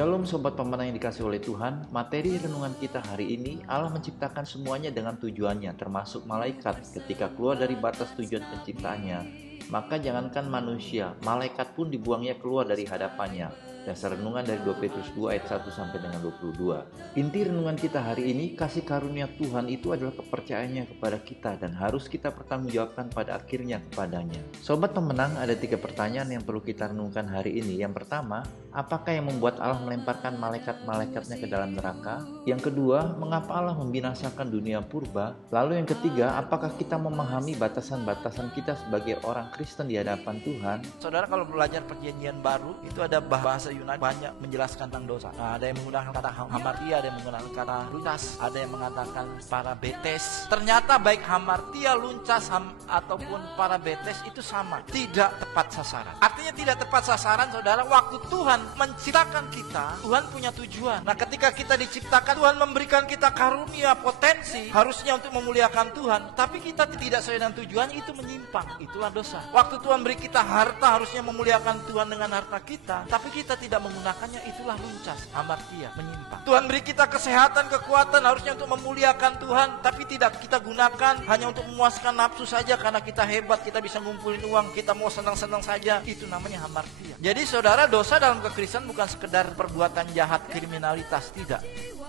Shalom Sobat Pemenang yang dikasih oleh Tuhan. Materi renungan kita hari ini, Allah menciptakan semuanya dengan tujuannya, termasuk malaikat ketika keluar dari batas tujuan penciptaannya. Maka jangankan manusia, malaikat pun dibuangnya keluar dari hadapannya. Dasar renungan dari 2 Petrus 2 ayat 1 sampai dengan 22. Inti renungan kita hari ini, kasih karunia Tuhan itu adalah kepercayaannya kepada kita dan harus kita pertanggungjawabkan pada akhirnya kepadanya. Sobat Pemenang, ada 3 pertanyaan yang perlu kita renungkan hari ini. Yang pertama, apakah yang membuat Allah melemparkan malaikat-malaikatnya ke dalam neraka? Yang kedua, mengapa Allah membinasakan dunia purba? Lalu yang ketiga, apakah kita memahami batasan-batasan kita sebagai orang Kristen di hadapan Tuhan? Saudara, kalau belajar perjanjian baru, itu ada bahasa Yunani banyak menjelaskan tentang dosa. Nah, ada yang menggunakan kata hamartia, ada yang menggunakan kata luncas, ada yang mengatakan parabetes. Ternyata baik hamartia, luncas, ataupun parabetes itu sama, tidak tepat sasaran. Artinya tidak tepat sasaran, saudara. Waktu Tuhan menciptakan kita, Tuhan punya tujuan. Nah, ketika kita diciptakan, Tuhan memberikan kita karunia, potensi, harusnya untuk memuliakan Tuhan, tapi kita tidak sesuai dengan tujuannya, itu menyimpang. Itulah dosa. Waktu Tuhan beri kita harta, harusnya memuliakan Tuhan dengan harta kita, tapi kita tidak menggunakannya, itulah luncas, hamartia, menyimpang. Tuhan beri kita kesehatan, kekuatan, harusnya untuk memuliakan Tuhan, tapi tidak kita gunakan hanya untuk memuaskan nafsu saja, karena kita hebat, kita bisa ngumpulin uang, kita mau senang-senang saja, itu namanya hamartia. Jadi saudara, dosa dalam kekristenan bukan sekedar perbuatan jahat, kriminalitas, tidak.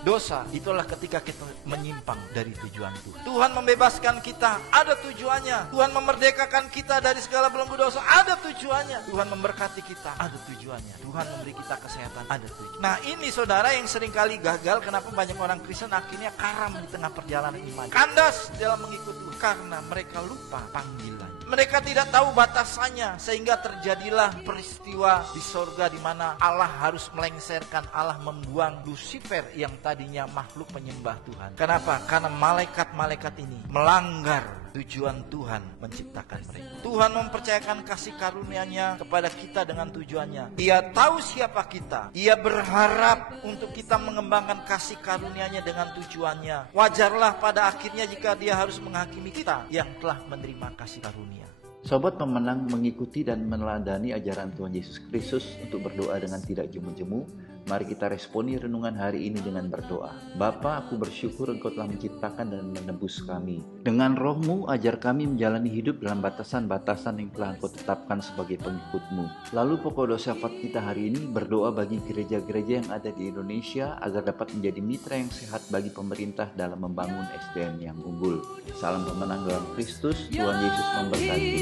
Dosa itulah ketika kita menyimpang dari tujuan Tuhan. Tuhan membebaskan kita, ada tujuannya. Tuhan memerdekakan kita dari segala belenggu dosa, ada tujuannya. Tuhan memberkati kita, ada tujuannya. Tuhan memberi kita kesehatan, ada tujuan. Nah, ini saudara yang seringkali gagal. Kenapa banyak orang Kristen akhirnya karam di tengah perjalanan iman, kandas dalam mengikut Tuhan, karena mereka lupa panggilan. Mereka tidak tahu batasannya, sehingga terjadilah peristiwa di sorga di mana Allah harus melengsarkan, Allah membuang Lucifer yang tadinya makhluk penyembah Tuhan. Kenapa? Karena malaikat-malaikat ini melanggar tujuan Tuhan menciptakan mereka. Tuhan mempercayakan kasih karunia-Nya kepada kita dengan tujuannya. Dia tahu siapa kita. Dia berharap untuk kita mengembangkan kasih karunia-Nya dengan tujuannya. Wajarlah pada akhirnya jika Dia harus menghakimi kita yang telah menerima kasih karunia. Sobat Pemenang, mengikuti dan meneladani ajaran Tuhan Yesus Kristus untuk berdoa dengan tidak jemu-jemu. Mari kita responi renungan hari ini dengan berdoa. Bapa, aku bersyukur Engkau telah menciptakan dan menebus kami. Dengan Roh-Mu, ajar kami menjalani hidup dalam batasan-batasan yang telah Engkau tetapkan sebagai pengikut-Mu. Lalu pokok doa syafaat kita hari ini berdoa bagi gereja-gereja yang ada di Indonesia agar dapat menjadi mitra yang sehat bagi pemerintah dalam membangun SDM yang unggul. Salam pemenang dalam Kristus, Tuhan Yesus memberkati.